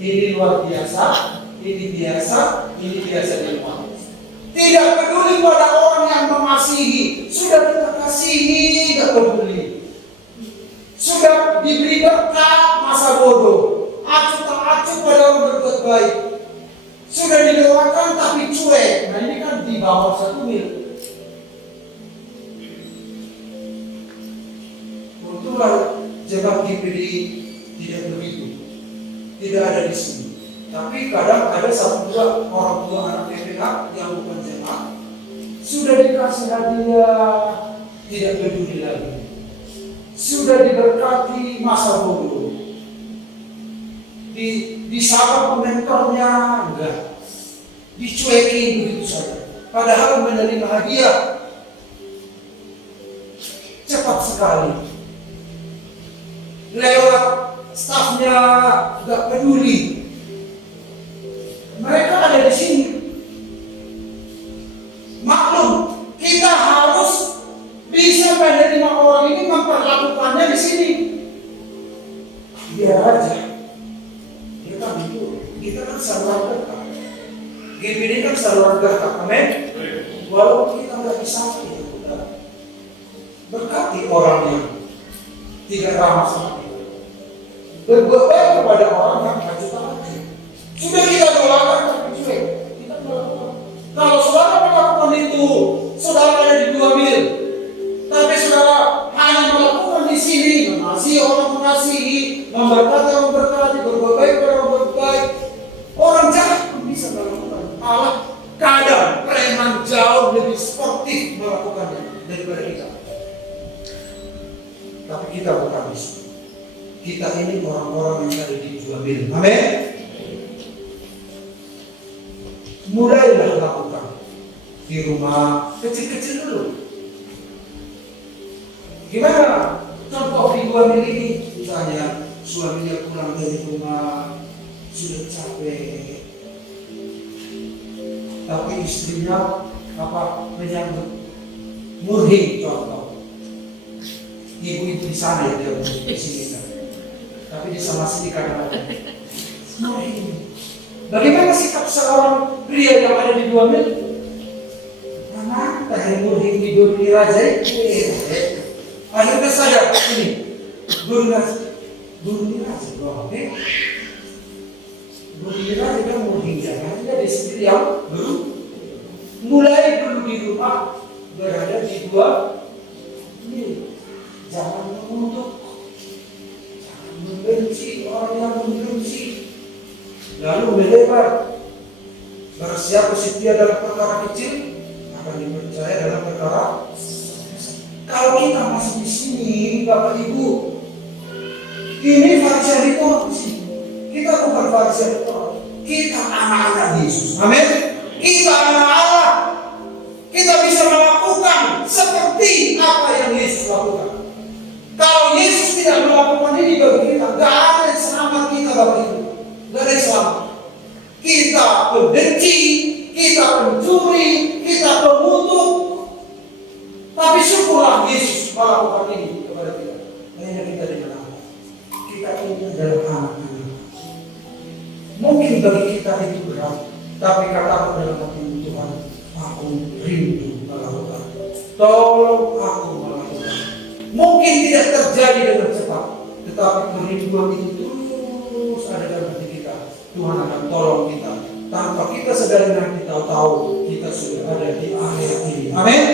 Ini luar biasa, ini biasa, ini biasa di luar. Tidak peduli pada orang yang mengasihi, sudah kita kasihi, tidak peduli. Sudah diberi berkat masa bodoh, acuh tak acuh pada orang berbuat baik. Sudah didoakan tapi cuek. Nah ini kan di bawah 1 mil. Untunglah jemaat GPD tidak begitu, tidak ada di sini. Tapi kadang ada 1-2 orang tua anak PPH yang bukan jemaat sudah dikasih hadiah, tidak peduli lagi. Sudah diberkati masa bodoh, disapa komentarnya enggak, dicuekin begitu saja. Padahal menerima hadiah cepat sekali. Lewat stafnya enggak peduli. Mereka ada di sini. Maklum, kita harus bisa menerima orang ini, memperlakukannya di sini. Biar aja. Kita itu, kita kan saluran berkah. GPD kan saluran berkah, amin. Walaupun kita nggak bisa, kita berkati orang yang tidak ramah sama kita. Berbuat baik kepada orang yang maju tangan. Sudah kita doakan tapi cuek. Kita melakukan. Kalau saudara melakukan itu, saudara ada di 2 mil. Tapi saudara hanya melakukan di sini, mengasihi orang mengasihi, memberkati orang berkati, berbuat baik kepada orang berbuat baik. Orang jahat pun bisa melakukan. Malah kadang preman jauh lebih sportif melakukannya daripada kita. Tapi kita bukan bisa. Kita ini orang-orang yang ada di 2 mil. Amin. Mulailah lakukan di rumah kecil-kecil dulu. Gimana contoh di 2 mil ini? Misalnya suaminya pulang dari rumah sudah capek, tapi istrinya menyambut murhi contoh. Ibu-ibu di sana ya, dia di sini kan. Tapi di sana sini kadang-kadang murhi. Bagaimana sikap seorang pria yang ada di 2 mil? Mana tak murhi hidup di raja? Akhirnya sadar ini burung raja, kan murhi jangan dia di sendiri yang mulai dulu di rumah berada orang yang membenci, lalu melebar. Barang siapa setia dalam perkara kecil, akan dipercaya dalam perkara. Kalau kita masuk di sini, Bapak Ibu, ini Farisian itu apa sih? Kita bukan Farisian itu, kita anak-anak Yesus. Amin. Kita anak Allah. Kita bisa melakukan seperti apa yang Yesus lakukan. Kalau Yesus tidak melakukan ini bagi kita, gak ada yang selamat kita Bapak Ibu. Gak ada yang selamat. Kita pembenci, kita pencuri, kita pengutuk. Tapi syukurlah Yesus melakukan ini kepada kita. Hanya kita dengan Allah. Kita ini adalah anak-anak. Mungkin bagi kita itu berat, tapi katakan dalam hati Tuhan, aku rindu melakukan. Tolong aku melakukan. Mungkin tidak terjadi dengan cepat, tetapi kerinduan itu terus ada dalam hati kita. Tuhan akan tolong kita. Tanpa kita sadari dan kita tahu, kita sudah ada di akhir ini. Amin.